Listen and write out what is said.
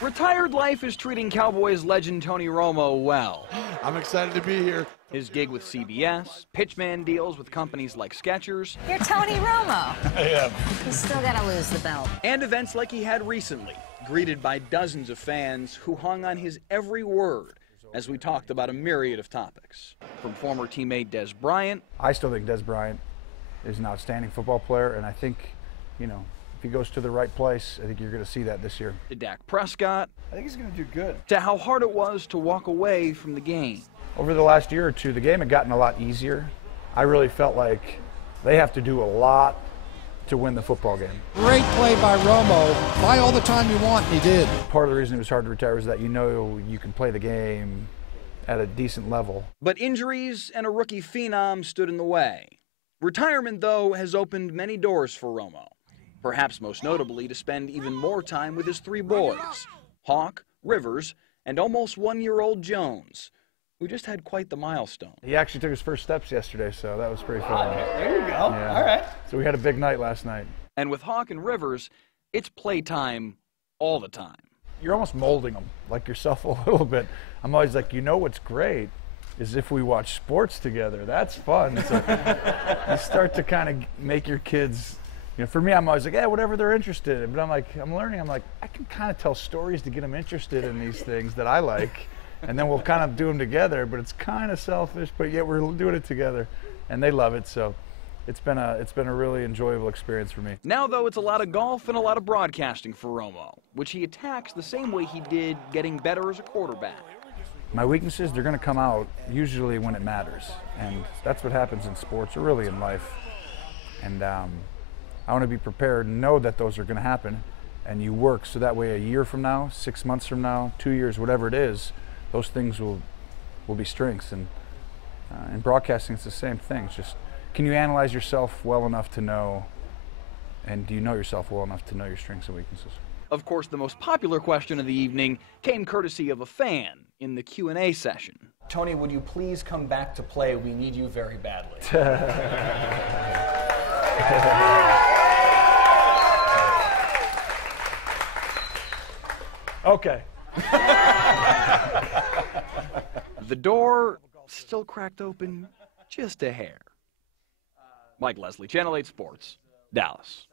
Retired life is treating Cowboys legend Tony Romo well. I'm excited to be here. His gig with CBS, pitchman deals with companies like Skechers. You're Tony Romo. I am. You still gotta lose the belt. And events like he had recently, greeted by dozens of fans who hung on his every word as we talked about a myriad of topics. From former teammate Des Bryant. I still think Des Bryant is an outstanding football player, and I think, you know, if he goes to the right place, I think you're going to see that this year. To Dak Prescott. I think he's going to do good. To how hard it was to walk away from the game. Over the last year or two, the game had gotten a lot easier. I really felt like they have to do a lot to win the football game. Great play by Romo. Buy all the time you want, he did. Part of the reason it was hard to retire is that you know you can play the game at a decent level. But injuries and a rookie phenom stood in the way. Retirement, though, has opened many doors for Romo. Perhaps most notably to spend even more time with his three boys, Hawk, Rivers, and almost one-year-old Jones, who just had quite the milestone. He actually took his first steps yesterday, so that was pretty fun. There you go. Yeah. All right. So we had a big night last night. And with Hawk and Rivers, it's playtime all the time. You're almost molding them, like yourself a little bit. I'm always like, you know what's great is if we watch sports together. That's fun. So you start to kind of make your kids, you know, for me, I'm always like, yeah, whatever they're interested in. But I'm learning, I can kind of tell stories to get them interested in these things that I like. And then we'll kind of do them together, but it's kind of selfish, but yet we're doing it together. And they love it, so it's been a really enjoyable experience for me. Now, though, it's a lot of golf and a lot of broadcasting for Romo, which he attacks the same way he did getting better as a quarterback. My weaknesses, they're going to come out usually when it matters. And that's what happens in sports or really in life. And I want to be prepared and know that those are going to happen. And you work so that way a year from now, 6 months from now, 2 years, whatever it is, those things will be strengths. And in broadcasting, it's the same thing. It's just, can you analyze yourself well enough to know, and do you know yourself well enough to know your strengths and weaknesses? Of course, the most popular question of the evening came courtesy of a fan in the Q&A session. Tony, would you please come back to play? We need you very badly. Okay. The door still cracked open just a hair. Mike Leslie, Channel 8 Sports, Dallas.